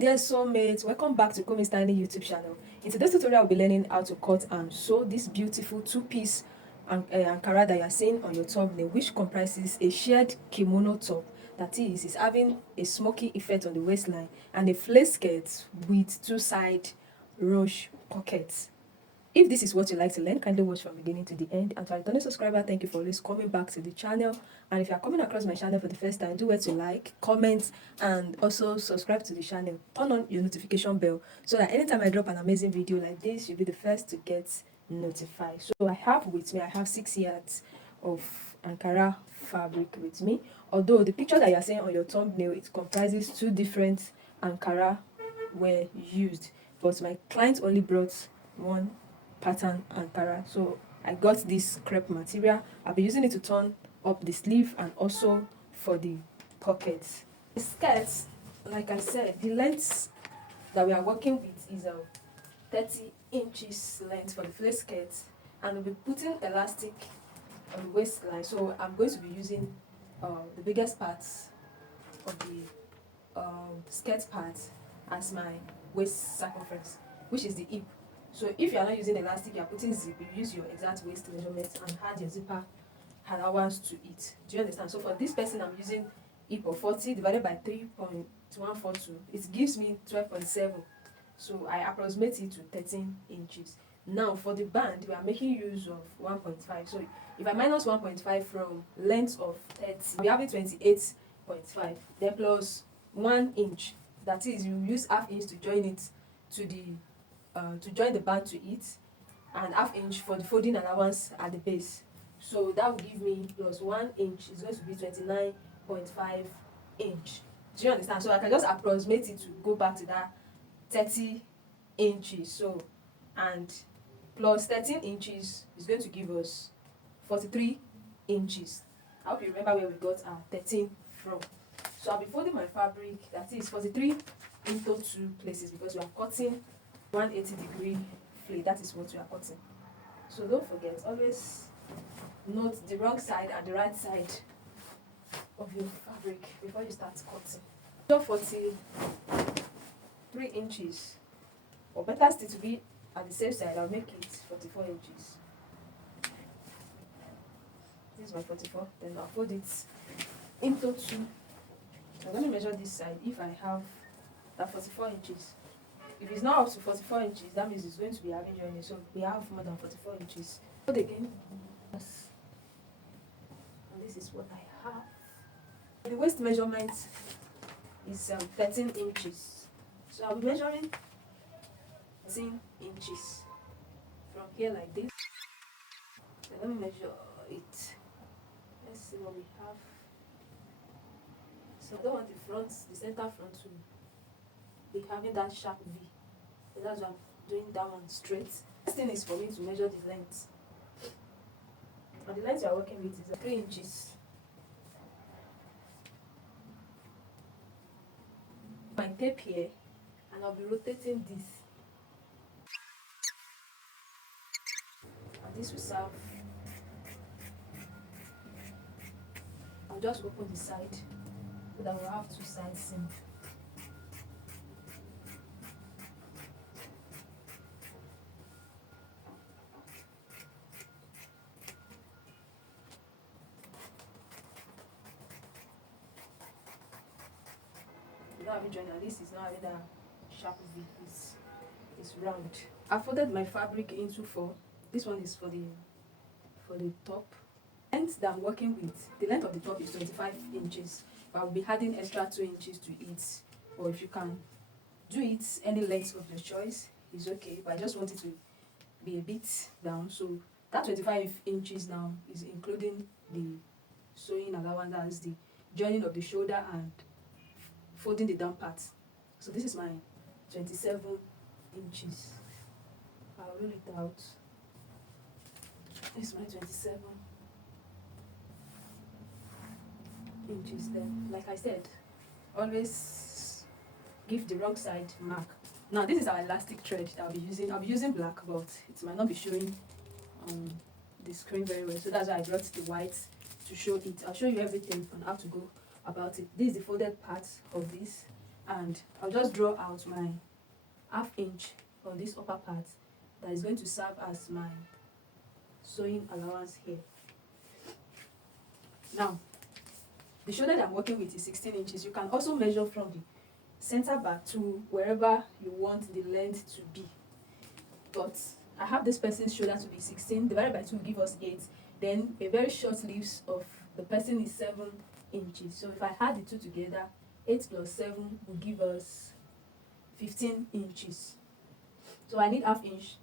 dear soulmates, welcome back to Kunmi Styling YouTube channel. In today's tutorial, we'll be learning how to cut and sew this beautiful two-piece Ankara that you are seeing on your thumbnail, which comprises a shared kimono top, that is having a smoky effect on the waistline, and a flare skirt with two-side ruche pockets. If this is what you like to learn, kindly watch from beginning to the end. And to our returning subscriber, thank you for always coming back to the channel. And if you are coming across my channel for the first time, do well to like, comment, and also subscribe to the channel. Turn on your notification bell so that anytime I drop an amazing video like this, you'll be the first to get notified. So I have 6 yards of Ankara fabric with me. Although the picture that you're seeing on your thumbnail, it comprises 2 different Ankara were used. But my client only brought one pattern Ankara, so I got this crepe material. I'll be using it to turn up the sleeve and also for the pockets. The skirt, like I said, the length that we are working with is 30 inches length for the flare skirt, and we'll be putting elastic on the waistline. So I'm going to be using the biggest parts of the skirt part as my waist circumference, which is the hip. So if you are not using elastic, you are putting zip, you use your exact waist measurement and add your zipper allowance to it. Do you understand? So for this person, I'm using hip of 40 divided by 3.142. It gives me 12.7. So I approximate it to 13 inches. Now for the band, we are making use of 1.5. So if I minus 1.5 from length of 30, we have 28.5. Then plus 1 inch. That is, you use half inch to join it to the to join the band to it, and half inch for the folding allowance at the base. So that will give me plus 1 inch is going to be 29.5 inch. Do you understand? So I can just approximate it to go back to that 30 inches. So, and plus 13 inches is going to give us 43 inches. I hope you remember where we got our 13 from. So I'll be folding my fabric, that is 43 into 2 places, because we are cutting 180-degree flare. That is what we are cutting. So don't forget, always note the wrong side and the right side of your fabric before you start cutting. So 43 inches, or better still, to be at the safe side, I'll make it 44 inches. This is my 44. Then I'll fold it into 2. I'm going to measure this side. If I have that 44 inches, if it's not up to 44 inches, that means it's going to be having joining. So we have more than 44 inches. Fold again. Yes. And this is what I have. The waist measurement is 13 inches. So I'll be measuring 13 inches from here like this. So let me measure it. Let's see what we have. So I don't want the center front to be having that sharp V. So that's why I'm doing that one straight. This thing is for me to measure the length. And the length you are working with is 3 inches. My tape here, and I'll be rotating this. And this will serve. I'll just open the side so that we'll have 2 sides seam. This is not having that sharp V. It's round. I folded my fabric into 4. This one is for the top. Length that I'm working with, the length of the top is 25 inches, but I'll be adding extra 2 inches to it. Or if you can do it any length of your choice, is okay. But I just want it to be a bit down. So that 25 inches now is including the sewing allowance, that is the joining of the shoulder and folding the down part. So this is my 27 inches. I'll roll it out. This is my 27 inches. Then, like I said, always give the wrong side mark. Now this is our elastic thread that I'll be using. I'll be using black, but it might not be showing on the screen very well. So that's why I brought the white to show it. I'll show you everything on how to go about it. This is the folded part of this, and I'll just draw out my ½ inch on this upper part that is going to serve as my sewing allowance here. Now, the shoulder that I'm working with is 16 inches. You can also measure from the center back to wherever you want the length to be. But I have this person's shoulder to be 16, divided by 2 will give us 8. Then a very short sleeves of the person is 7 inches. So if I add the two together, 8 plus 7 will give us 15 inches. So I need ½ inch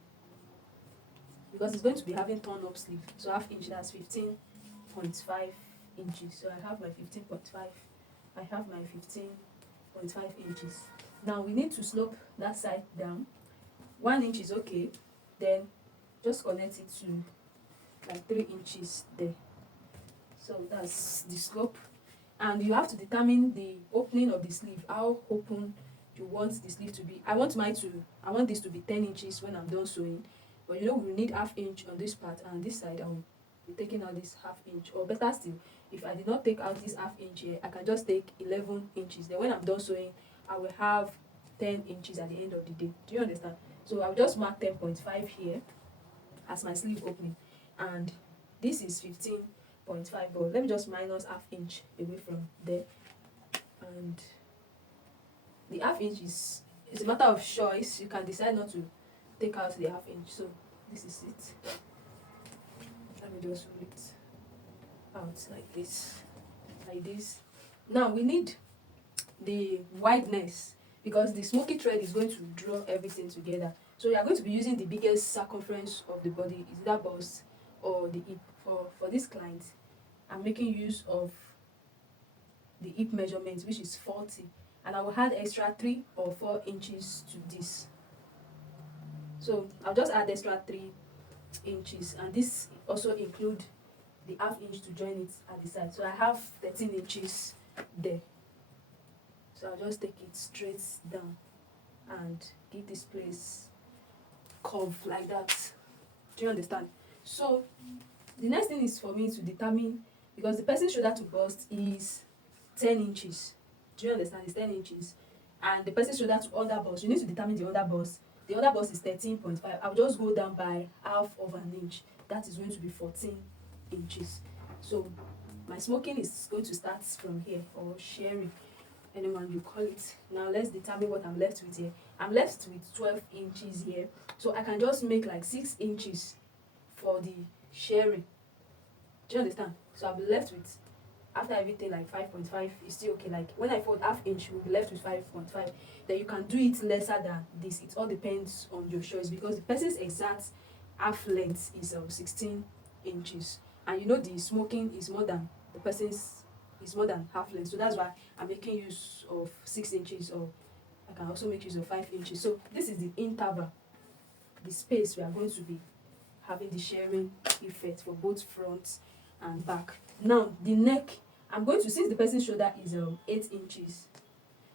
because it's going to be having turn up sleeve. So ½ inch, that's 15.5 inches. So I have my 15.5. I have my 15.5 inches. Now we need to slope that side down. 1 inch is okay. Then just connect it to like 3 inches there. So that's the slope. And you have to determine the opening of the sleeve, how open you want the sleeve to be. I want this to be 10 inches when I'm done sewing. But you know, we need ½ inch on this part, and this side I will be taking out this ½ inch. Or better still, if I did not take out this ½ inch here, I can just take 11 inches. Then when I'm done sewing, I will have 10 inches at the end of the day. Do you understand? So I'll just mark 10.5 here as my sleeve opening. And this is 15.5, but let me just minus ½ inch away from there. And the ½ inch is a matter of choice. You can decide not to take out the ½ inch. So this is it. Let me just roll it out like this. Now we need the wideness, because the smoky thread is going to draw everything together. So we are going to be using the biggest circumference of the body, is that bust or the hip. For this client, I'm making use of the hip measurement, which is 40, and I will add extra 3 or 4 inches to this. So I'll just add extra 3 inches, and this also include the ½ inch to join it at the side. So I have 13 inches there. So I'll just take it straight down and give this place curve like that. Do you understand? So the next thing is for me to determine, because the person's shoulder to bust is 10 inches. Do you understand? It's 10 inches. And the person's shoulder to under bust, you need to determine the under bust. The under bust is 13.5. I'll just go down by ½ of an inch. That is going to be 14 inches. So my smoking is going to start from here, or shirring, anyone you call it. Now let's determine what I'm left with here. I'm left with 12 inches here. So I can just make like 6 inches for the shirring. Do you understand? So I'll be left with, after everything, like 5.5 is still okay. Like when I fold ½ inch, we'll be left with 5.5. Then you can do it lesser than this. It all depends on your choice, because the person's exact half length is 16 inches. And you know the smoking is more than the person's, is more than half length. So that's why I'm making use of 6 inches, or I can also make use of 5 inches. So this is the interval, the space we are going to be having the shirring effect for both front and back. Now the neck, I'm going to, since the person's shoulder is 8 inches,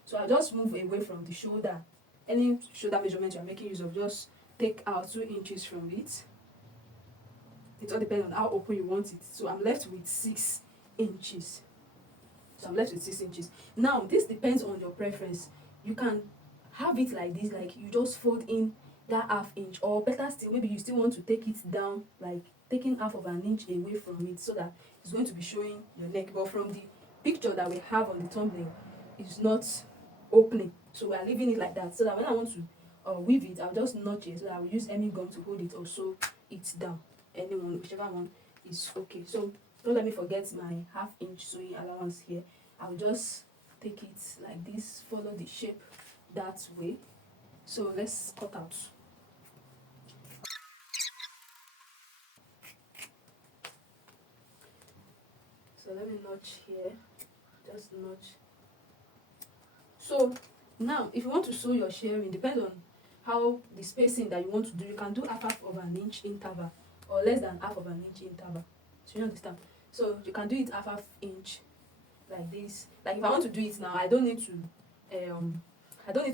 so I'll just move away from the shoulder. Any shoulder measurement you're making use of, just take out 2 inches from it. It all depends on how open you want it. So I'm left with 6 inches. So I'm left with 6 inches. Now this depends on your preference. You can have it like this, like you just fold in that ½ inch, or better still, maybe you still want to take it down, like taking ½ of an inch away from it, so that it's going to be showing your neck. But from the picture that we have on the thumbnail, it's not opening, so we are leaving it like that, so that when I want to weave it, I'll just notch it. So that I will use any gum to hold it or sew it down. Anyone, whichever one is okay. So don't let me forget my ½ inch sewing allowance here. I'll just take it like this, follow the shape that way. So let's cut out. So let me notch here, just notch. So now if you want to sew your shirring, depends on how the spacing that you want to do. You can do half of an inch interval, or less than ½ of an inch interval. So you understand? So you can do it ½ inch like this. Like if I want to do it now, I don't need to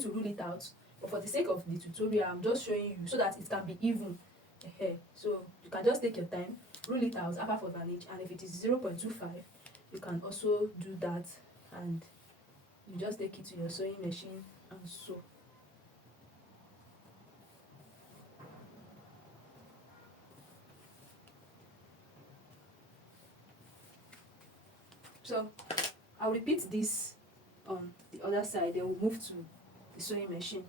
rule it out. But for the sake of the tutorial, I'm just showing you so that it can be even. So you can just take your time, rule it out ½ of an inch, and if it is 0.25, you can also do that and You just take it to your sewing machine and sew. So I'll repeat this on the other side, then we'll move to the sewing machine.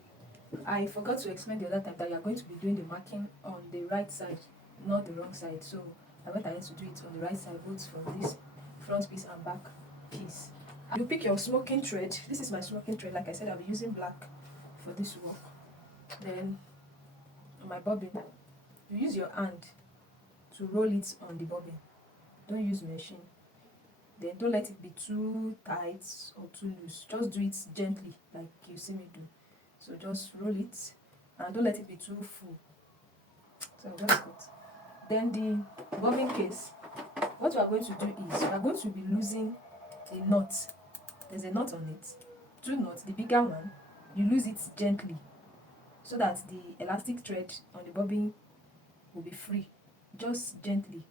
I forgot to explain the other time that you are going to be doing the marking on the right side, not the wrong side. So I went ahead to do it on the right side, both for this front piece and back piece. You pick your smoking thread. This is my smoking thread. Like I said, I'll be using black for this work. Then on my bobbin, you use your hand to roll it on the bobbin. Don't use machine. Then don't let it be too tight or too loose. Just do it gently, like you see me do. So just roll it and don't let it be too full. So that's good. Then the bobbin case, what we are going to do is we are going to be losing a knot. There's a knot on it. Two knots, the bigger one, you lose it gently so that the elastic thread on the bobbin will be free. Just gently.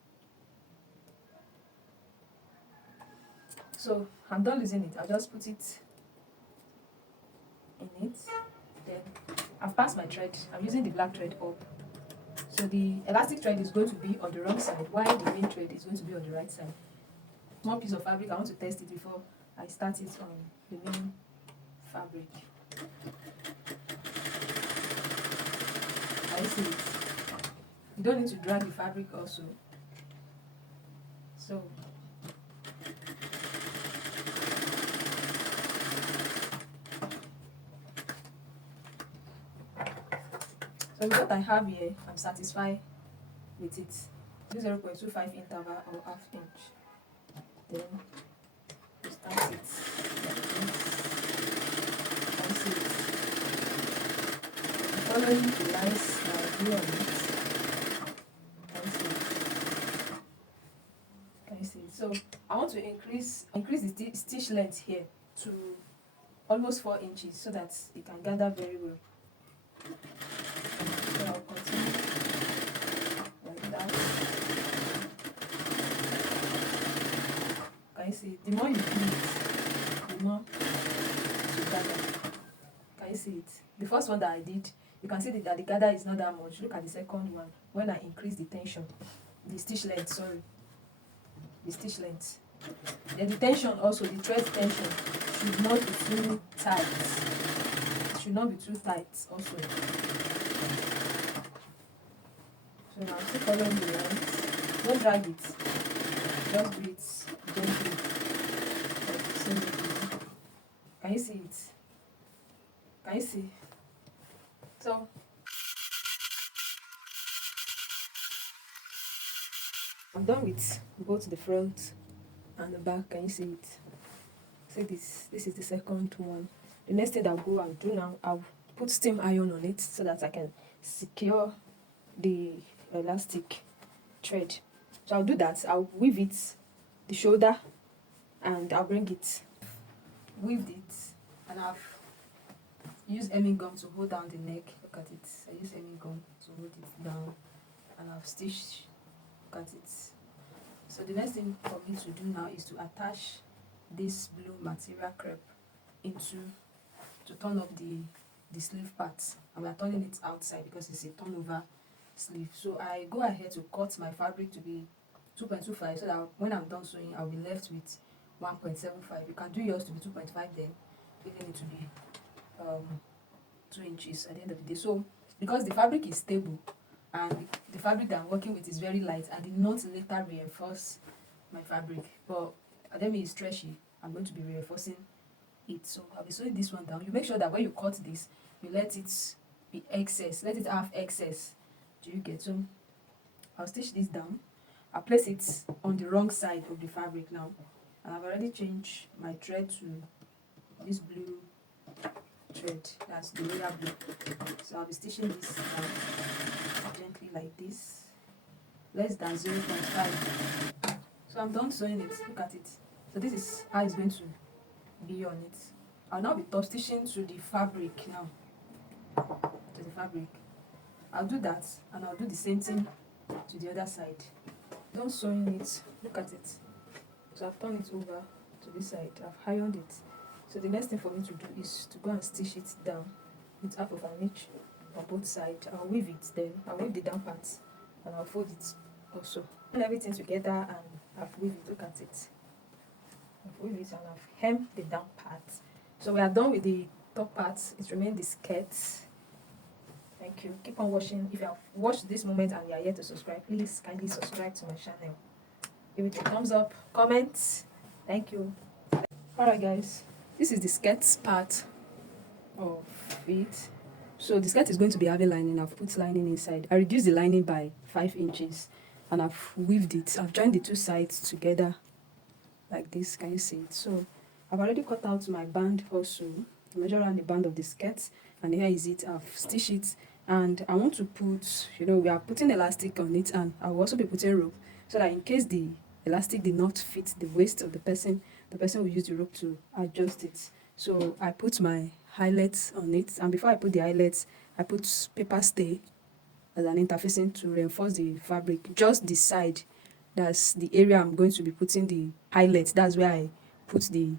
So I'm done losing it. I'll just put it in it. Then I've passed my thread. I'm using the black thread up. So the elastic thread is going to be on the wrong side, while the main thread is going to be on the right side. Small piece of fabric, I want to test it before I start it on the main fabric. I see it. You don't need to drag the fabric also. So with what I have here, I'm satisfied with it. Do 0.25 interval or half inch. Then you start it like this. I see it. Following the lines I do on it. Can you see it? So I want to increase the stitch length here to almost 4 inches so that it can gather very well. So I'll continue like that. Can you see? The more you do it, the more it will gather. Can you see it? The first one that I did, you can see that the gather is not that much. Look at the second one. When I increase the tension, the stitch length, sorry. The stitch length. Then the tension also, the thread tension should not be too tight. It should not be too tight also. So now I'm still following the lines. Don't drag it. Just do it gently. Like you see me do. Can you see it? Can you see? So I'm done with both the front and the back. Can you see it? See this? This is the second one. The next thing I'll do now, I'll put steam iron on it so that I can secure the elastic thread. So I'll do that. I'll weave it, the shoulder, and I'll bring it. Weaved it, and I've used hemming gum to hold down the neck. Look at it. I use hemming gum to hold it down, and I've stitched. Look at it. So the next thing for me to do now is to attach this blue material crepe to turn up the sleeve part, and we are turning it outside because it's a turnover sleeve. So I go ahead to cut my fabric to be 2.25 so that when I'm done sewing I'll be left with 1.75. You can do yours to be 2.5 then, leaving it to be 2 inches at the end of the day. So because the fabric is stable and the fabric that I'm working with is very light, I did not later reinforce my fabric, but Ademi is stretchy. I'm going to be reinforcing it. So I'll be sewing this one down. You make sure that when you cut this, you let it be excess, let it have excess. Do you get? So I'll stitch this down. I'll place it on the wrong side of the fabric now, and I've already changed my thread to this blue thread. That's the royal blue. So I'll be stitching this down gently like this, less than 0.5. So I'm done sewing it. Look at it. So this is how it's going to be on it. I'll now be top stitching to the fabric now. To the fabric. I'll do that, and I'll do the same thing to the other side. Done sewing it. Look at it. So I've turned it over to this side. I've ironed it. So the next thing for me to do is to go and stitch it down with half of an inch on both sides. I'll weave it, then I'll weave the down part and I'll fold it also. And everything together and I've weaved it. Look at it. I've weaved it and I've hemmed the down part. So we are done with the top part. It remains the skirt. Thank you. Keep on watching. If you have watched this moment and you are yet to subscribe, please kindly subscribe to my channel. Give it a thumbs up, comment. Thank you. Alright guys, this is the skirt part of it. So the skirt is going to be having lining. I've put lining inside. I reduced the lining by 5 inches and I've weaved it. I've joined the two sides together like this. Can you see it? So I've already cut out my band also. I measure around the band of the skirt and here is it. I've stitched it and I want to put, we are putting elastic on it and I will also be putting rope so that in case the elastic did not fit the waist of the person will use the rope to adjust it. So I put my eyelets on it, and before I put the eyelets, I put paper stay as an interfacing to reinforce the fabric. Just the side, that's the area I'm going to be putting the eyelet. That's where I put the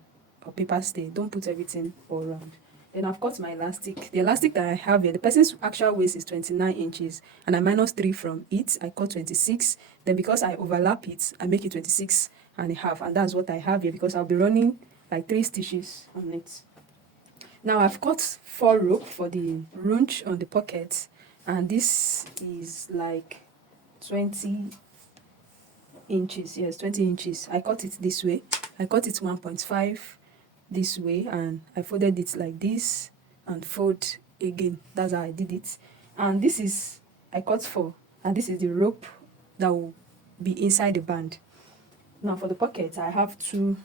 paper stay. Don't put everything all around. Then I've cut my elastic. The elastic that I have here, the person's actual waist is 29 inches and I minus 3 from it. I cut 26. Then because I overlap it, I make it 26 and a half. And that's what I have here because I'll be running like 3 stitches on it. Now I've cut 4 rope for the runch on the pocket. And this is like 20 inches. Yes, 20 inches. I cut it this way. I cut it 1.5 this way and I folded it like this and fold again. That's how I did it. And this is I cut 4 and this is the rope that will be inside the band. Now for the pocket, I have 2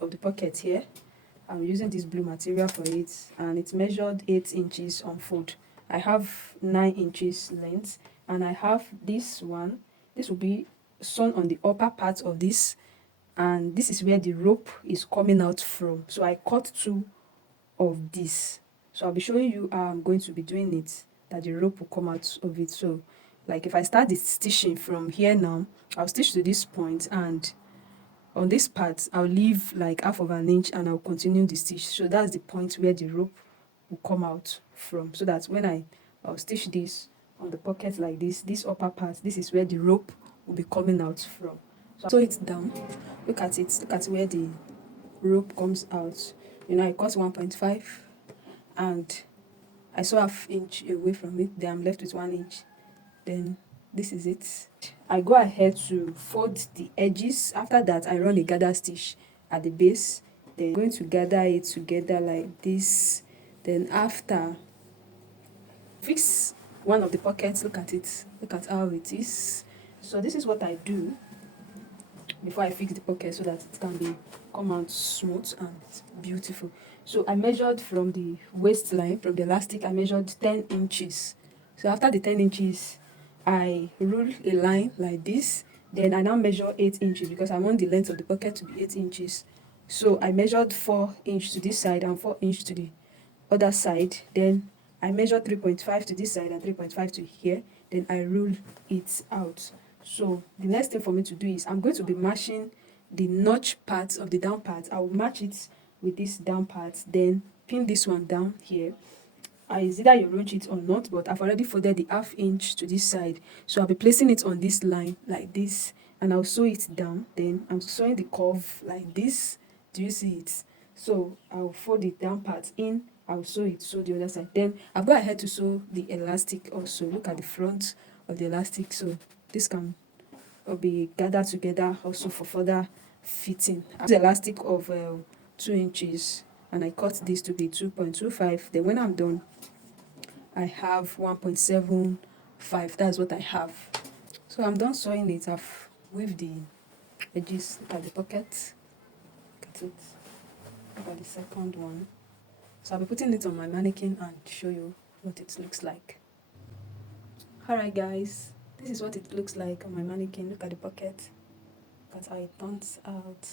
of the pockets here. I'm using this blue material for it and it's measured 8 inches on fold. I have 9 inches length and I have this one. This will be sewn on the upper part of this and this is where the rope is coming out from. So I cut 2 of this. So I'll be showing you how I'm going to be doing it, that the rope will come out of it. So like if I start the stitching from here now, I'll stitch to this point and on this part I'll leave like half of an inch and I'll continue the stitch. So that's the point where the rope will come out from, so that when I'll stitch this on the pocket like this upper part, this is where the rope will be coming out from. So sew it down. Look at it. Look at where the rope comes out. I cut 1.5 and I sew half inch away from it. Then I'm left with 1 inch. Then this is it. I go ahead to fold the edges. After that, I run a gather stitch at the base. Then I'm going to gather it together like this. Then after, fix one of the pockets. Look at it. Look at how it is. So this is what I do before I fix the pocket so that it can come out smooth and beautiful. So I measured from the waistline, from the elastic, I measured 10 inches. So after the 10 inches, I rule a line like this. Then I now measure 8 inches because I want the length of the pocket to be 8 inches. So I measured 4 inches to this side and 4 inches to the other side. Then I measured 3.5 to this side and 3.5 to here. Then I rule it out. So the next thing for me to do is I'm going to be matching the notch part of the down part. I will match it with this down part, then pin this one down here. It's either you runch it or not, but I've already folded the half inch to this side. So I'll be placing it on this line like this and I'll sew it down. Then I'm sewing the curve like this. Do you see it? So I'll fold the down part in. I'll sew the other side. Then I'll go ahead to sew the elastic also. Look at the front of the elastic. So this can be gathered together also for further fitting. I use elastic of 2 inches and I cut this to be 2.25. Then when I'm done, I have 1.75. That's what I have. So I'm done sewing it. I've weaved the edges. Look at the pocket. Look at it. Look at the second one. So I'll be putting it on my mannequin and show you what it looks like. Alright guys, this is what it looks like on my mannequin. Look at the pocket. Look at how it turns out.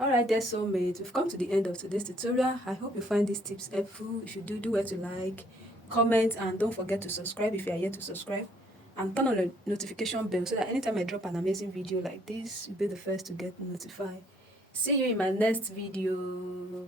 Alright, dear soulmates, we've come to the end of today's tutorial. I hope you find these tips helpful. If you do well to like, comment, and don't forget to subscribe if you are yet to subscribe. And turn on the notification bell so that anytime I drop an amazing video like this, you'll be the first to get notified. See you in my next video.